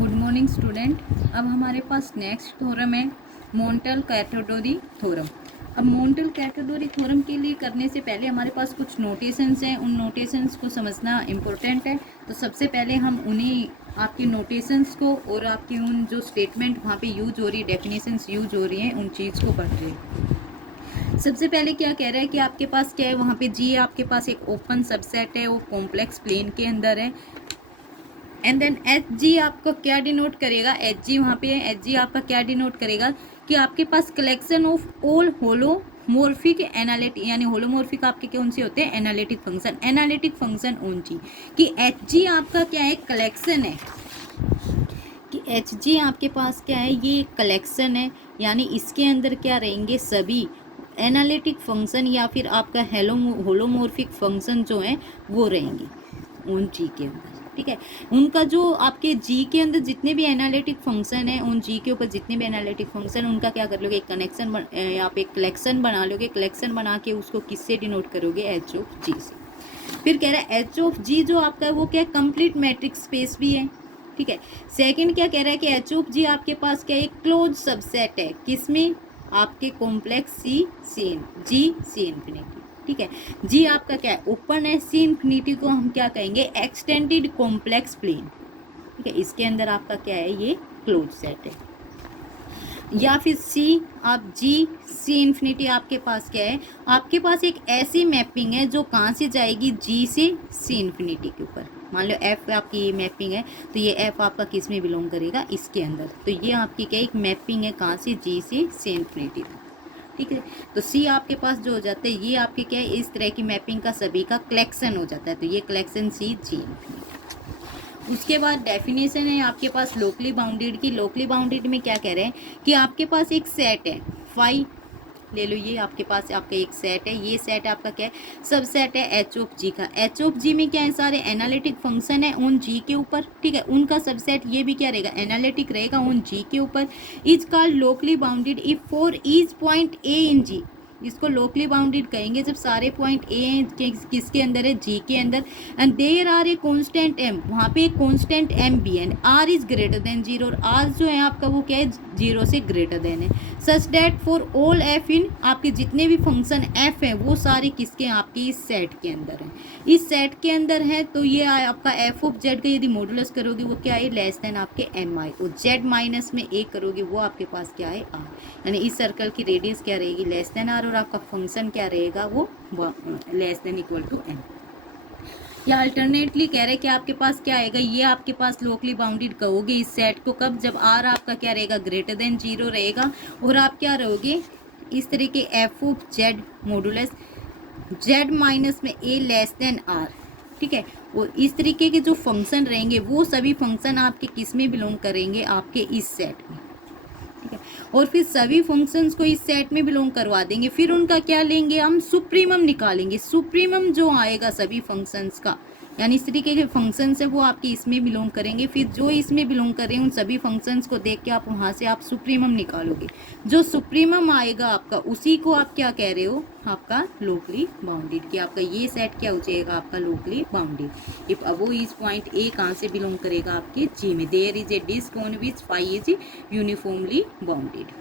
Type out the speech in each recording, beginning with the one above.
Good morning student. अब हमारे पास next theorem है मोंटल कैटेगरी थ्योरम। अब मोंटल कैटेगरी थ्योरम के लिए करने से पहले हमारे पास कुछ नोटेशंस हैं, उन नोटेशंस को समझना इम्पोर्टेंट है। तो सबसे पहले हम उन्हीं आपके नोटेशंस को और आपकी उन जो स्टेटमेंट वहाँ पे यूज हो रही, डेफिनेशंस यूज हो रही हैं, उन चीज़ को पढ़ रहे हैं। सबसे पहले क्या कह रहा है कि आपके पास क्या है, वहाँ पे जी आपके पास एक ओपन सबसेट है, वो कॉम्प्लेक्स प्लेन के अंदर है। एंड देन एच जी आपका क्या डिनोट करेगा, एच जी वहाँ पे है, एच जी आपका क्या डिनोट करेगा कि आपके पास कलेक्शन ऑफ ऑल होलोमोर्फिक एनालिटिक, यानी होलोमोर्फिक आपके कौन से होते हैं, एनालिटिक फंक्शन ऑन जी, कि एच जी आपका क्या है, कलेक्शन है, कि एच जी आपके पास क्या है, ये कलेक्शन है, यानी इसके अंदर क्या रहेंगे, सभी एनालिटिक फंक्शन या फिर आपका होलोमोर्फिक फंक्शन जो है वो रहेंगे उन जी के अंदर। ठीक है, उनका जो आपके जी के अंदर जितने भी एनालिटिक फंक्शन है, उन जी के ऊपर जितने भी एनालिटिक फंक्शन, उनका क्या कर लोगे, एक कनेक्शन आप एक कलेक्शन बना लोगे। कलेक्शन बना के उसको किससे डिनोट करोगे, एच ऑफ जी से। फिर कह रहा है एच ऑफ जी जो आपका है वो क्या है, कंप्लीट मैट्रिक स्पेस भी है। ठीक है, सेकंड क्या कह रहा है कि एच ऑफ जी आपके पास क्या है, क्लोज सबसेट है, किसमें, आपके कॉम्प्लेक्स जी सी इन्फिनिटी। ठीक है, जी आपका क्या है, ओपन है, सी इन्फिनिटी को हम क्या कहेंगे, एक्सटेंडेड कॉम्प्लेक्स प्लेन। ठीक है, इसके अंदर आपका क्या है, ये क्लोज सेट है। या फिर सी आप जी सी इन्फिनिटी आपके पास क्या है, आपके पास एक ऐसी मैपिंग है जो कहाँ से जाएगी, जी से सी इन्फिनिटी के ऊपर। मान लो एफ आपकी ये मैपिंग है, तो ये एफ आपका किस में बिलोंग करेगा, इसके अंदर। तो ये आपकी क्या एक मैपिंग है, कहाँ से, जी से सी इन्फिनिटी। ठीक है, तो सी आपके पास जो हो जाता है, ये आपके क्या है, इस तरह की मैपिंग का सभी का कलेक्शन हो जाता है। तो ये कलेक्शन सी जी इन्फिनिटी। उसके बाद डेफिनेशन है आपके पास लोकली बाउंडेड की। लोकली बाउंडेड में क्या कह रहे हैं कि आपके पास एक सेट है, फाई ले लो, ये आपके पास आपका एक सेट है, ये सेट आपका क्या है, सब सेट है एच ऑफ जी का। एच ऑफ जी में क्या है, सारे एनालिटिक फंक्शन है उन जी के ऊपर। ठीक है, उनका सबसेट ये भी क्या रहेगा, एनालिटिक रहेगा उन जी के ऊपर। Is called locally bounded if for each point A in G. इसको लोकली बाउंडेड कहेंगे जब सारे पॉइंट ए किसके अंदर है, जी के अंदर। And there are a constant M, वहाँ पे एक कांस्टेंट एम भी है, R is greater than zero, और आर जो है आपका वो क्या है, जीरो से ग्रेटर देन है। सच डेट फॉर ऑल एफ इन, आपके जितने भी फंक्शन एफ है वो सारे किसके, आपके इस सेट के अंदर है, इस सेट के अंदर है। तो ये आपका एफ ऑफ जेड का यदि मॉडुलस करोगे वो क्या है, लेस देन आपके एम आई, और जेड माइनस में ए करोगे वो आपके पास क्या है, आर, यानी इस सर्कल की रेडियस क्या रहेगी, लेस देन आर, और आपका फंक्शन क्या रहेगा, वो less than equal to N. या अल्टरनेटली कह रहे हैं कि आपके पास क्या आएगा, ये आपके पास लोकली बाउंडेड कहोगे इस सेट को कब, जब आर आपका क्या रहेगा, ग्रेटर देन जीरो रहेगा, और आप क्या रहोगे, इस तरह के F of Z modulus Z minus में ए लेस देन आर। ठीक है, और इस तरीके के जो फंक्शन रहेंगे वो सभी फंक्शन आपके किस में बिलोंग करेंगे, आपके इस सेट में। ठीक है, और फिर सभी फंक्शंस को इस सेट में बिलोंग करवा देंगे। फिर उनका क्या लेंगे, हम सुप्रीमम निकालेंगे। सुप्रीमम जो आएगा सभी फंक्शंस का, यानी इस तरीके के फंक्शंस है वो आपके इसमें बिलोंग करेंगे। फिर जो इसमें बिलोंग कर रहे हैं उन सभी फंक्शंस को देख के आप वहाँ से आप सुप्रीमम निकालोगे। जो सुप्रीमम आएगा आपका, उसी को आप क्या कह रहे हो, आपका लोकली बाउंडेड, कि आपका ये सेट क्या हो जाएगा, आपका लोकली बाउंडेड इफ अबो इज पॉइंट ए कहाँ से बिलोंग करेगा, आपके जी में। There is a disc on which phi is uniformly bounded.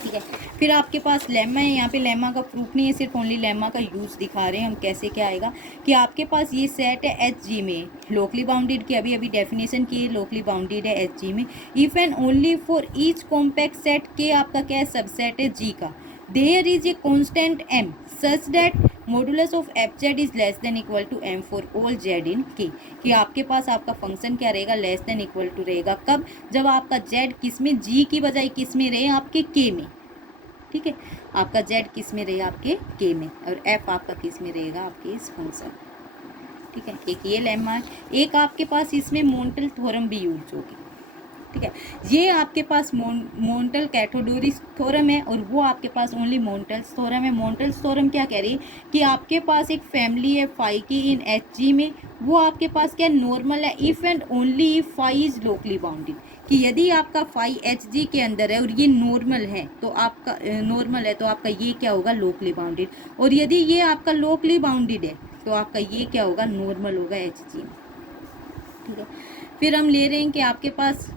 ठीक है, फिर आपके पास लेमा है, यहाँ पे लेमा का प्रूफ नहीं है, सिर्फ ओनली लेमा का यूज दिखा रहे हैं हम कैसे क्या आएगा, कि आपके पास ये सेट है एच जी में लोकली बाउंडेड की, अभी अभी डेफिनेशन की लोकली बाउंडेड है एच जी में। If and only for each compact set K आपका क्या है, सबसेट है जी का। There is a constant M such that modulus of F Z is less than equal to M for all Z in K, कि आपके पास आपका function क्या रहेगा, लेस देन इक्वल टू रहेगा कब, जब आपका जेड किस में, जी की बजाय किस में रहे, आपके के में। ठीक है, आपका जेड किस में रहेगा, आपके के में, और एफ आपका किस में रहेगा, आपके इस फंक्शन। ठीक है, एक ये लेमा है, एक आपके पास इसमें मोंटल थ्योरम भी यूज होगी। ठीक है, ये आपके पास मोंटल कैटेगरी थ्योरम है, और वो आपके पास ओनली मोंटल्स थ्योरम है। मोंटल्स थ्योरम क्या कह रही है कि आपके पास एक फैमिली है फाई की इन एच जी में, वो आपके पास क्या नॉर्मल है if and only if phi is locally bounded, कि यदि आपका फाई एच जी के अंदर है और ये नॉर्मल है, तो आपका नॉर्मल है तो आपका ये क्या होगा, लोकली बाउंडेड, और यदि ये आपका लोकली बाउंडेड है तो आपका ये क्या होगा, नॉर्मल होगा एच जी में। ठीक है, फिर हम ले रहे हैं कि आपके पास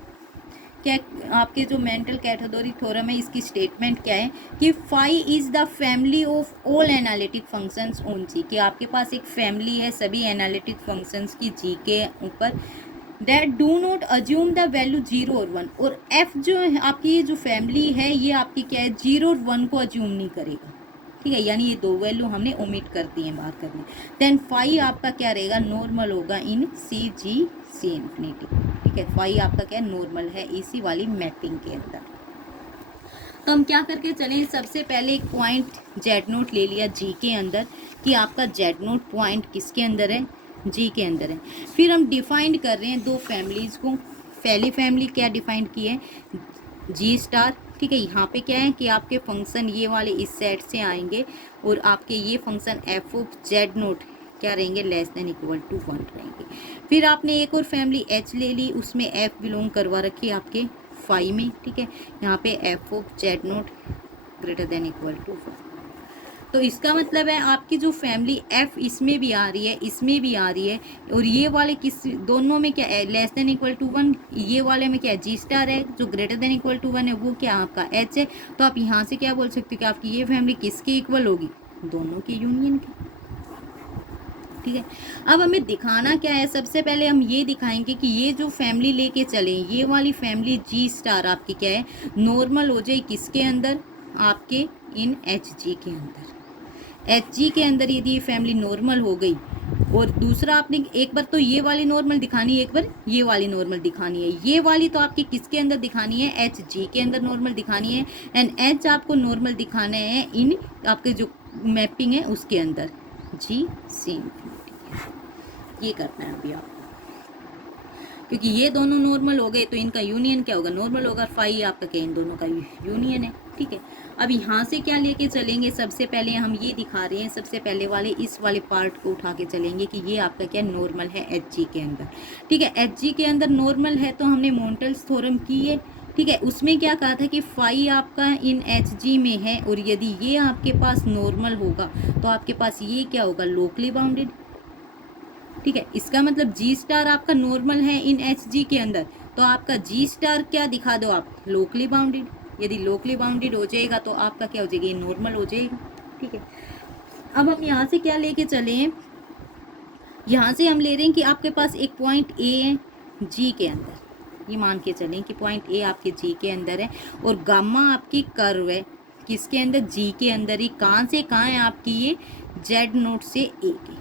क्या, आपके जो मेंटल कैटेगरी थ्योरम है इसकी स्टेटमेंट क्या है कि phi is the family of all analytic functions on G, कि आपके पास एक फैमिली है सभी एनालिटिक फंक्शंस की जी के ऊपर, that do not assume the value 0 और 1, और एफ जो है आपकी ये जो फैमिली है ये आपकी क्या है 0 और 1 को अज्यूम नहीं करेगा, ठीक है, यानी ये दो वैल्यू हमने ओमिट कर दी है बाहर करनी। देन फाई आपका क्या रहेगा, नॉर्मल होगा इन सी जी सी इन्फिनिटी, ठीक है, फाई आपका क्या नॉर्मल है इसी वाली मैपिंग के अंदर। तो हम क्या करके चलें, सबसे पहले एक पॉइंट जेड नोट ले लिया जी के अंदर कि आपका जेड नोट पॉइंट किसके अंदर है, जी के अंदर है। फिर हम डिफाइंड कर रहे हैं दो फैमिलीज को। पहली फैमिली क्या डिफाइंड की है, जी स्टार, ठीक है, यहाँ पे क्या है कि आपके फंक्शन ये वाले इस सेट से आएंगे और आपके ये function F of Z note क्या रहेंगे, लेस देन इक्वल टू 1 रहेंगे। फिर आपने एक और फैमिली एच ले ली, उसमें एफ बिलोंग करवा रखी है आपके फाई में, ठीक है, यहाँ पे F of Z not greater than equal to 1। तो इसका मतलब है आपकी जो फैमिली एफ इसमें भी आ रही है इसमें भी आ रही है, और ये वाले किस दोनों में क्या है, लेस देन इक्वल टू 1, ये वाले में क्या है जी स्टार है, जो ग्रेटर देन इक्वल टू 1 है वो क्या आपका एच है। तो आप यहाँ से क्या बोल सकते हो कि आपकी ये फैमिली किसके इक्वल होगी, दोनों की यूनियन की, ठीक है। अब हमें दिखाना क्या है, सबसे पहले हम ये दिखाएंगे कि ये जो फैमिली लेके चले, ये वाली फैमिली जी स्टार आपकी क्या है, नॉर्मल हो जाए किसके अंदर, आपके इन एच जी के अंदर। एच जी के अंदर यदि ये फैमिली नॉर्मल हो गई, और दूसरा आपने एक बार तो ये वाली नॉर्मल दिखानी है, एक बार ये वाली नॉर्मल दिखानी है, ये वाली तो आपकी किसके अंदर दिखानी है, एच जी के अंदर नॉर्मल दिखानी है, एंड एच आपको नॉर्मल दिखाने हैं इन आपके जो मैपिंग है उसके अंदर जी सी, ये करना है अभी आपको, क्योंकि ये दोनों नॉर्मल हो गए तो इनका यूनियन क्या होगा, नॉर्मल होगा, फाई आपका क्या इन दोनों का यूनियन है, ठीक है। अब यहाँ से क्या लेके चलेंगे, सबसे पहले हम ये दिखा रहे हैं, सबसे पहले वाले इस वाले पार्ट को उठा के चलेंगे कि ये आपका क्या नॉर्मल है एच जी के अंदर, ठीक है, एच जी के अंदर नॉर्मल है तो हमने मोंटेल्स थ्योरम की है, ठीक है, उसमें क्या कहा था कि फाई आपका इन एच जी में है, और यदि ये आपके पास नॉर्मल होगा तो आपके पास ये क्या होगा, लोकली बाउंडेड, ठीक है, इसका मतलब जी स्टार आपका नॉर्मल है इन एच जी के अंदर, तो आपका जी स्टार क्या दिखा दो आप, लोकली बाउंडेड, यदि लोकली बाउंडेड हो जाएगा तो आपका क्या हो जाएगा, ये नॉर्मल हो जाएगा, ठीक है। अब हम यहाँ से क्या लेके चले हैं, यहाँ से हम ले रहे हैं कि आपके पास एक पॉइंट ए है जी के अंदर, ये मान के चलें कि पॉइंट ए आपके जी के अंदर है, और गामा आपकी कर्व है किसके अंदर, जी के अंदर ही, कहाँ से कहाँ है आपकी, ये जेड नोट से ए के,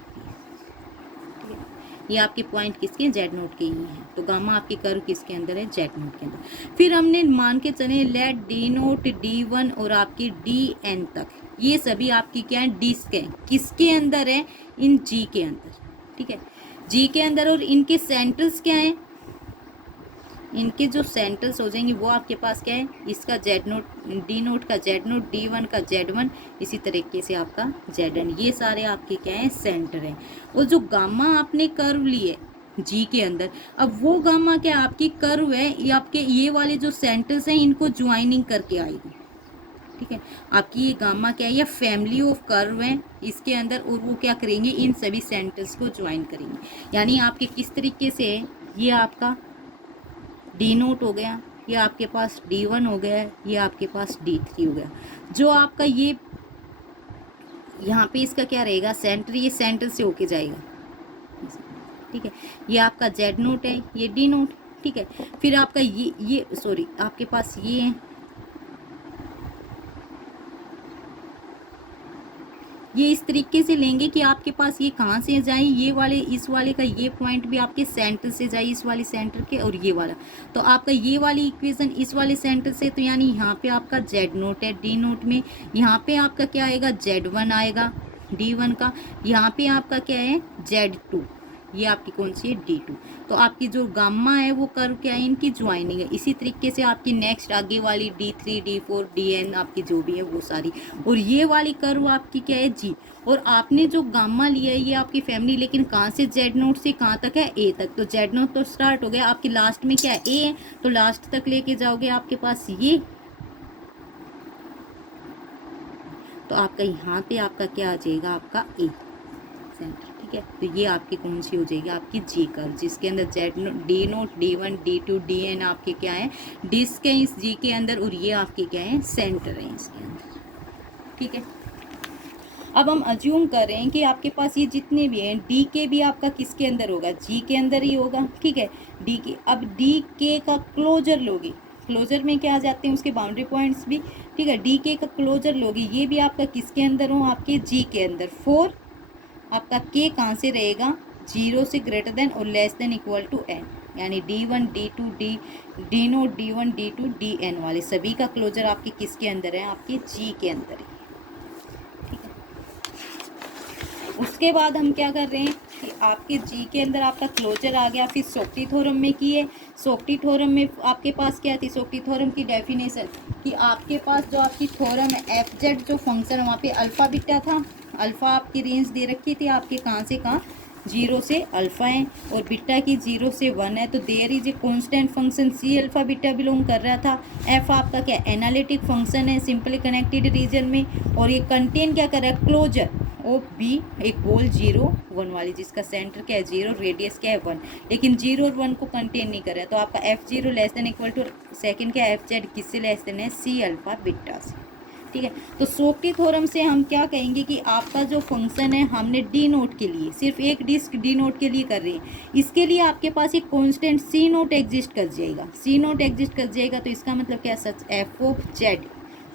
ये आपके पॉइंट किसके, जेड नोट के ही हैं, तो गामा आपकी कर्व किसके अंदर है, जेड नोट के अंदर। फिर हमने मान के चले let D not D one और आपकी डी एन तक, ये सभी आपकी क्या है, डिस्क है, किसके अंदर है, इन जी के अंदर, ठीक है, जी के अंदर, और इनके सेंटर्स क्या है, इनके जो सेंटर्स हो जाएंगे वो आपके पास क्या है, इसका जेड नोट डी नोट का जेड नोट, डी वन का जेड वन, इसी तरीके से आपका जेड एन, ये सारे आपके क्या है, सेंटर हैं। और जो गामा आपने कर्व लिए जी के अंदर, अब वो गामा क्या आपकी कर्व है, ये आपके ये वाले जो सेंटर्स हैं इनको ज्वाइनिंग करके आएगी, ठीक है, आपकी ये गामा क्या है, ये फैमिली ऑफ कर्व है इसके अंदर, और वो क्या करेंगे, इन सभी सेंटर्स को ज्वाइन करेंगे, यानी आपके किस तरीके से है, ये आपका डी नोट हो गया, ये आपके पास डी वन हो गया, ये आपके पास डी थ्री हो गया, जो आपका ये यहाँ पे इसका क्या रहेगा, सेंटर, ये सेंटर से होके जाएगा, ठीक है, ये आपका जेड नोट है, ये डी नोट, ठीक है। फिर आपका ये सॉरी आपके पास ये है, ये इस तरीके से लेंगे कि आपके पास ये कहाँ से जाए, ये वाले इस वाले का ये पॉइंट भी आपके सेंटर से जाए, इस वाले सेंटर के, और ये वाला, तो आपका ये वाली इक्वेशन इस वाले सेंटर से, तो यानी यहाँ पे आपका जेड नोट है डी नोट में, यहाँ पे आपका क्या आएगा, जेड वन आएगा डी वन का, यहाँ पे आपका क्या है, जेड टू, ये आपकी कौन सी है, डी टू, तो आपकी जो गामा है वो कर्व क्या है, इनकी ज्वाइनिंग है। इसी तरीके से आपकी नेक्स्ट आगे वाली D three D four D N आपकी जो भी है वो सारी, और ये वाली कर्व आपकी क्या है, जी, और आपने जो गामा लिया है ये आपकी फैमिली, लेकिन कहाँ से, जेड नोट से कहाँ तक है, ए तक, तो जेड नोट तो स्टार्ट हो गया, आपकी लास्ट में क्या है, ए है, तो लास्ट तक लेके जाओगे आपके पास ये, तो आपका यहाँ पे आपका क्या आ जाएगा, आपका ए सेंटर, ठीक है। ठीक है। तो ये आपकी कौन सी हो जाएगी, आपकी जी कर्व, जिसके अंदर Z note, D naught, D1, D2, DN आपके क्या है, डिस्क है इस जी के अंदर, और ये आपके क्या है, सेंटर है इसके अंदर। ठीक है। अब हम अज्यूम कर रहे हैं कि आपके पास ये जितने भी हैं, डी के भी आपका किसके अंदर होगा, जी के अंदर ही होगा। ठीक है। डी के, अब डी के का क्लोजर लोगी, क्लोजर में क्या आ जाते हैं उसके बाउंड्री पॉइंट्स भी। ठीक है। डी के का क्लोजर लोगी, ये भी आपका किसके अंदर हो, आपके जी के अंदर। फोर आपका के कहाँ से रहेगा, 0 से ग्रेटर देन और less than equal to N, यानी D1, D2, D naught, D1, D2, DN वाले सभी का क्लोजर आपके किसके अंदर है, आपके जी के अंदर है। उसके बाद हम क्या कर रहे हैं कि आपके जी के अंदर आपका क्लोजर आ गया, फिर सोक्टी थ्योरम में की है। सोक्टी थ्योरम में आपके पास क्या थी, सोक्टी थ्योरम की डेफिनेशन कि आपके पास जो आपकी थ्योरम है एफ जेड जो फंक्शन है वहाँ पे अल्फ़ा बीटा था। अल्फ़ा आपकी रेंज दे रखी थी आपके कहाँ से कहाँ, 0 से अल्फ़ा है, और बीटा की 0 से 1 है। तो there is a constant function C alpha beta belong कर रहा था। एफ आपका क्या एनालिटिक फंक्शन है सिंपली कनेक्टेड रीजन में, और ये कंटेन क्या कर रहा है, क्लोजर ओ बी एक बोल 0 1 वाली, जिसका सेंटर क्या है 0, रेडियस क्या है 1, लेकिन 0 और 1 को कंटेन नहीं कर रहा है। तो आपका F0 less than equal to second क्या एफ जेड किससे लेस देन है, सी अल्फ़ा बीटा से। ठीक है। तो सोक्टी थ्योरम से हम क्या कहेंगे कि आपका जो फंक्शन है हमने डी नोट के लिए, सिर्फ एक डिस्क डी नोट के लिए कर रहे हैं, इसके लिए आपके पास एक कांस्टेंट सी नोट एग्जिस्ट कर जाएगा। सी नोट एग्जिस्ट कर जाएगा तो इसका मतलब क्या, सच एफ ऑफ जेड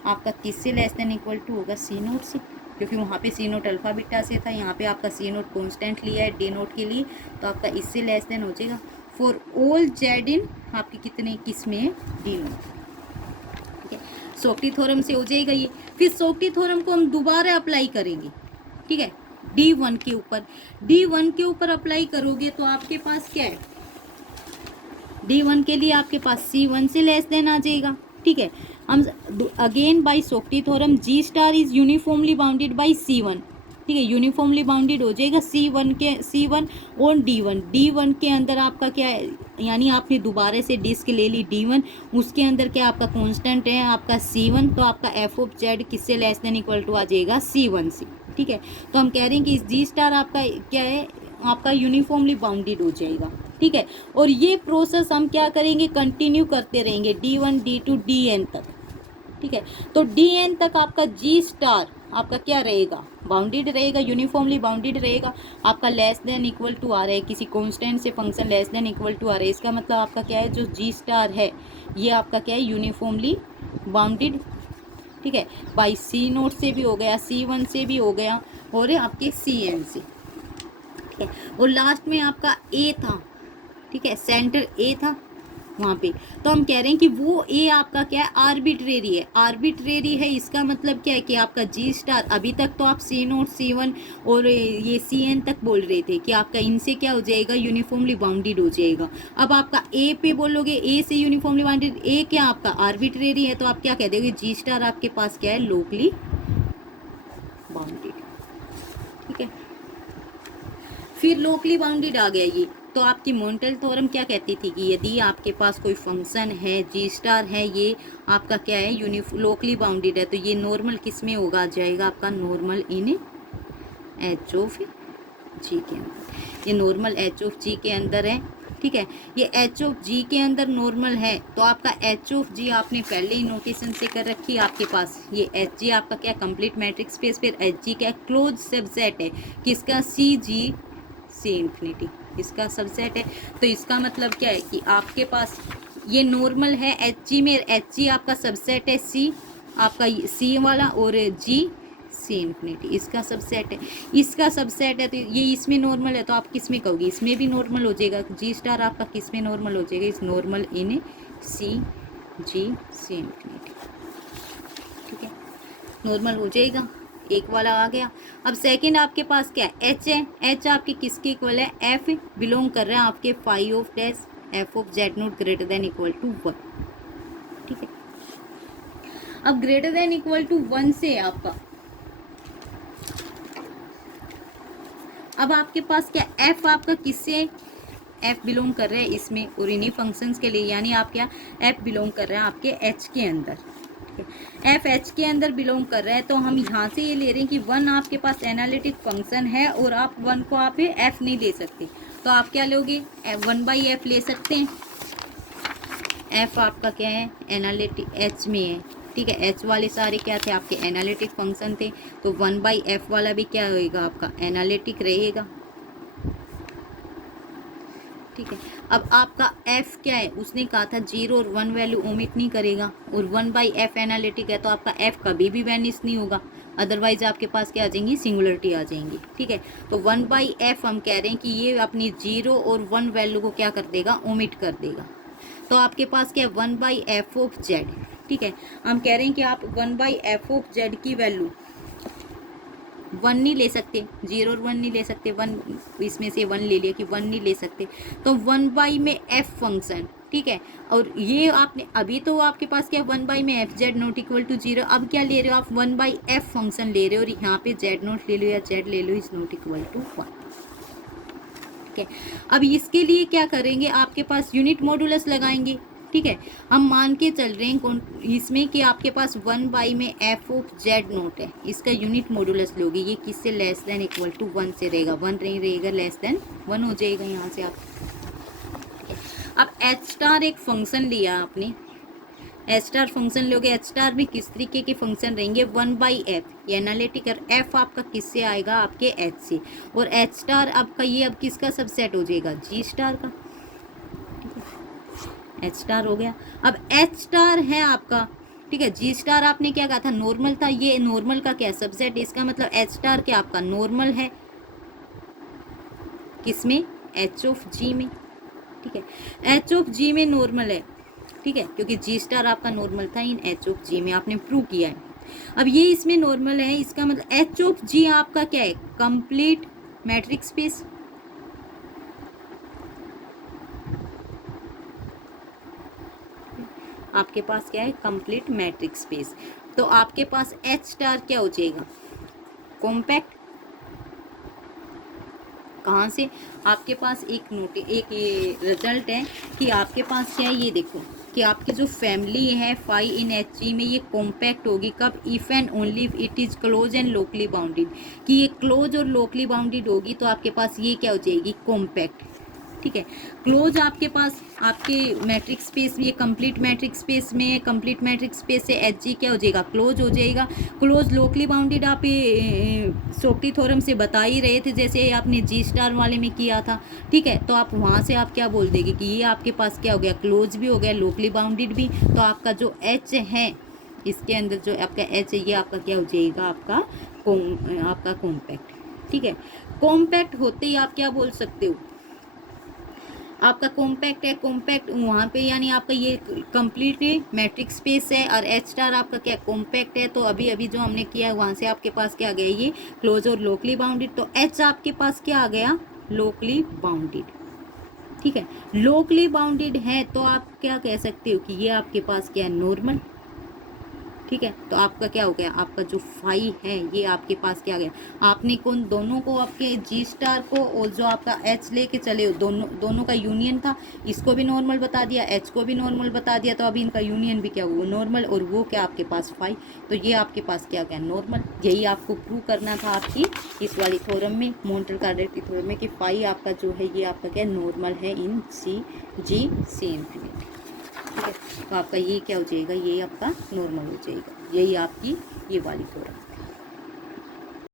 आपका किससे लेस देन इक्वल टू होगा, सी नोट से, क्योंकि वहाँ पे सी नोट अल्फ़ा बीटा से था, यहाँ पे आपका सी नोट कॉन्स्टेंट लिया है डी नोट के लिए, तो आपका इससे लेस देन हो जाएगा। फॉर ऑल जेड इन आपकी कितने किस में है, डी नोट। ठीक है। सोक्टी थ्योरम से हो जाएगा ये। फिर सोक्टी थ्योरम को हम दोबारा अप्लाई करेंगे। ठीक है। D1 के ऊपर, D1 के ऊपर अप्लाई करोगे तो आपके पास क्या है, D1 के लिए आपके पास C1 से लेस देन आ जाएगा। ठीक है। हम अगेन बाय सोक्टी theorem G star is uniformly bounded by C1। ठीक है। यूनिफॉर्मली बाउंडेड हो जाएगा C1 और D1 के अंदर आपका क्या है, यानी आपने दोबारा से डिस्क ले ली D1, उसके अंदर क्या आपका कांस्टेंट है आपका C1, तो आपका एफ ऑफ जेड किससे लेस देन इक्वल टू आ जाएगा C1 से। ठीक है। तो हम कह रहे हैं कि इस जी स्टार आपका क्या है, आपका यूनिफॉर्मली बाउंडेड हो जाएगा। ठीक है। और ये प्रोसेस हम क्या करेंगे, कंटिन्यू करते रहेंगे D1, D2, DN तक। ठीक है। तो DN तक आपका जी स्टार आपका क्या रहेगा, बाउंडेड रहेगा, यूनिफॉर्मली बाउंडेड रहेगा। आपका लेस देन इक्वल टू आ रहा है, किसी कांस्टेंट से function less than equal to आ रहा है, इसका मतलब आपका क्या है, जो जी स्टार है ये आपका क्या है, यूनिफॉर्मली बाउंडेड। ठीक है। बाई सी नोट से भी हो गया, C1 से भी हो गया, और आपके CN से। ठीक है। और लास्ट में आपका A था। ठीक है। सेंटर A था वहाँ पे, तो हम कह रहे हैं कि वो A आपका क्या है, आर्बिट्रेरी है। आर्बिट्रेरी है इसका मतलब क्या है कि आपका जी स्टार, अभी तक तो आप C नोट, C1 और ये CN तक बोल रहे थे कि आपका इनसे क्या हो जाएगा, यूनिफॉर्मली बाउंडेड हो जाएगा। अब आपका A पे बोलोगे, A से यूनिफॉर्मली बाउंडेड, A क्या आपका आर्बिट्रेरी है, तो आप क्या कह दोगे, जी स्टार आपके पास क्या है, लोकली बाउंडेड। ठीक है। फिर लोकली बाउंडेड आ गया ये, तो आपकी मोंटेल थ्योरम क्या कहती थी कि यदि आपके पास कोई फंक्शन है जी स्टार है, ये आपका क्या है, लोकली बाउंडेड है, तो ये नॉर्मल किस में होगा, आ जाएगा आपका नॉर्मल इन एच ऑफ जी के अंदर। ये नॉर्मल एच ऑफ जी के अंदर है। ठीक है। ये एच ऑफ जी के अंदर नॉर्मल है, तो आपका एच ऑफ जी आपने पहले ही नोटेशन से कर रखी है आपके पास। ये एच जी आपका क्या कंप्लीट मैट्रिक्स स्पेस, फिर एच जी क्या क्लोज सबसेट है किसका, सी जी से इन्फिनिटी, इसका सबसेट है। तो इसका मतलब क्या है कि आपके पास ये नॉर्मल है एच जी में, एच जी आपका सबसेट है सी, आपका सी वाला, और जी सी इन्फिनिटी इसका सबसेट है, इसका सबसेट है। तो ये इसमें नॉर्मल है, तो आप किस में कहोगे, इसमें भी नॉर्मल हो जाएगा। जी स्टार आपका किस में नॉर्मल हो जाएगा, इस नॉर्मल इन सी जी सी इन्फिनिटी। ठीक है। नॉर्मल हो जाएगा, एक वाला आ गया। अब सेकंड आपके पास क्या है, एच है। एच आपके किसके इक्वल है, एफ बिलोंग कर रहा है आपके phi of dash F of Z not greater than equal to 1। ठीक है। अब ग्रेटर देन इक्वल टू 1 से आपका, अब आपके पास क्या, एफ आपका किससे, एफ बिलोंग कर रहा है इसमें और इन्हीं फंक्शंस के लिए, यानी आप क्या, एफ बिलोंग कर रहे हैं आपके एच के अंदर। एफ एच के अंदर बिलोंग कर रहा है, तो हम यहाँ से ये ले रहे हैं कि 1 आपके पास एनालिटिक फंक्शन है और आप 1 को आप एफ नहीं ले सकते, तो आप क्या लोगे, 1/f ले सकते हैं। एफ आपका क्या है, एनालिटिक एच में है, ठीक है। एच वाले सारे क्या थे, आपके एनालिटिक फंक्शन थे, तो 1/f वाला भी क्या होएगा, आपका एनालिटिक रहेगा, ठीक है। अब आपका f क्या है, उसने कहा था 0 और 1 वैल्यू ओमिट नहीं करेगा, और 1/f एनालिटिक है, तो आपका f कभी भी वैनिश नहीं होगा, अदरवाइज आपके पास क्या आ जाएंगी, सिंगुलरिटी आ जाएंगी, ठीक है। तो 1/f हम कह रहे हैं कि ये अपनी 0 और 1 वैल्यू को क्या कर देगा, ओमिट कर देगा, तो आपके पास क्या है 1/f ऑफ z, ठीक है। हम कह रहे हैं कि आप 1/f ऑफ z की वैल्यू 1 नहीं ले सकते, 0 और 1 नहीं ले सकते, 1 इसमें से 1 ले लिया कि 1 नहीं ले सकते, तो 1/, में f फंक्शन, ठीक है। और ये आपने अभी तो आपके पास क्या 1/, में F Z not equal to 0, अब क्या ले रहे हो आप 1/f फंक्शन ले रहे हो, और यहाँ पे z नॉट ले लो या z ले लो, इज नॉट इक्वल टू 1, ठीक है। अब इसके लिए क्या करेंगे, आपके पास यूनिट मॉडुलस लगाएंगे, ठीक है। हम मान के चल रहे हैं इसमें कि आपके पास 1/, में f ऑफ z नोट है, इसका यूनिट मॉडुलस लोगे, ये किससे लेस देन इक्वल टू 1 से रहेगा, 1 नहीं रहेगा, लेस देन 1 हो जाएगा यहाँ से आप, ठीक है। अब h स्टार एक फंक्शन लिया आपने, एच स्टार फंक्शन लोगे, एच स्टार भी किस तरीके के फंक्शन रहेंगे, 1/f, ये एनालिटिक, और f आपका किससे आएगा, आपके h से, और एच स्टार आपका ये अब किसका सबसेट हो जाएगा, जी स्टार का, एच स्टार हो गया। अब एच स्टार है आपका, ठीक है, जी स्टार आपने क्या कहा था, नॉर्मल था, ये नॉर्मल का क्या सबसेट, इसका मतलब एच स्टार क्या आपका नॉर्मल है, किसमें, एच ऑफ जी में, ठीक है, एच ऑफ जी में नॉर्मल है, ठीक है, क्योंकि जी स्टार आपका नॉर्मल था इन एच ऑफ जी में, आपने प्रूव किया है। अब ये इसमें नॉर्मल है, इसका मतलब एच ऑफ जी आपका क्या है, कंप्लीट मैट्रिक स्पेस, आपके पास क्या है, कंप्लीट मैट्रिक स्पेस, तो आपके पास एच स्टार क्या हो जाएगा, कॉम्पैक्ट, कहाँ से, आपके पास एक ये रिजल्ट है कि आपके पास क्या है, ये देखो कि आपकी जो फैमिली है फाई इन एच जी में ये कॉम्पैक्ट होगी, कब, if and only if it is close and locally bounded, कि ये क्लोज और लोकली बाउंडेड होगी, तो आपके पास ये क्या हो जाएगी, कॉम्पैक्ट, ठीक है। क्लोज आपके पास आपके मैट्रिक स्पेस में, ये कंप्लीट मैट्रिक स्पेस में, कंप्लीट मैट्रिक स्पेस से एच जी क्या हो जाएगा, क्लोज हो जाएगा। क्लोज लोकली बाउंडेड आप ये शॉर्टी थ्योरम से बता ही रहे थे, जैसे आपने जी स्टार वाले में किया था, ठीक है। तो आप वहाँ से आप क्या बोल देंगे कि ये आपके पास क्या हो गया, क्लोज भी हो गया, लोकली बाउंडेड भी, तो आपका जो एच है इसके अंदर जो आपका एच है ये आपका क्या हो जाएगा, आपका कॉम्पैक्ट, ठीक है। कॉम्पैक्ट होते ही आप क्या बोल सकते हो, आपका कॉम्पैक्ट है, कॉम्पैक्ट वहाँ पे यानी आपका ये कंप्लीट मैट्रिक स्पेस है, और एच स्टार आपका क्या कॉम्पैक्ट है, तो अभी अभी जो हमने किया वहाँ से आपके पास क्या आ गया, ये क्लोज और लोकली बाउंडेड, तो एच आपके पास क्या आ गया, लोकली बाउंडेड, ठीक है। लोकली बाउंडेड है तो आप क्या कह सकते हो कि ये आपके पास क्या है, नॉर्मल, ठीक है। तो आपका क्या हो गया, आपका जो फाई है ये आपके पास क्या गया, आपने कौन दोनों को, आपके जी स्टार को और जो आपका एच लेके चले दोनों का यूनियन था, इसको भी नॉर्मल बता दिया, एच को भी नॉर्मल बता दिया, तो अभी इनका यूनियन भी क्या हुआ, नॉर्मल, और वो क्या आपके पास फाई, तो ये आपके पास क्या गया, नॉर्मल। यही आपको प्रूव करना था आपकी इस वाली थ्योरम में, मॉन्टल क्वाड्रेटिक थ्योरम में, कि फाई आपका जो है ये आपका क्या नॉर्मल है इन सी जी सी इन्फिनिटी, ठीक है। तो आपका ये क्या हो जाएगा, ये आपका नॉर्मल हो जाएगा, यही आपकी ये वाली थ्योरम।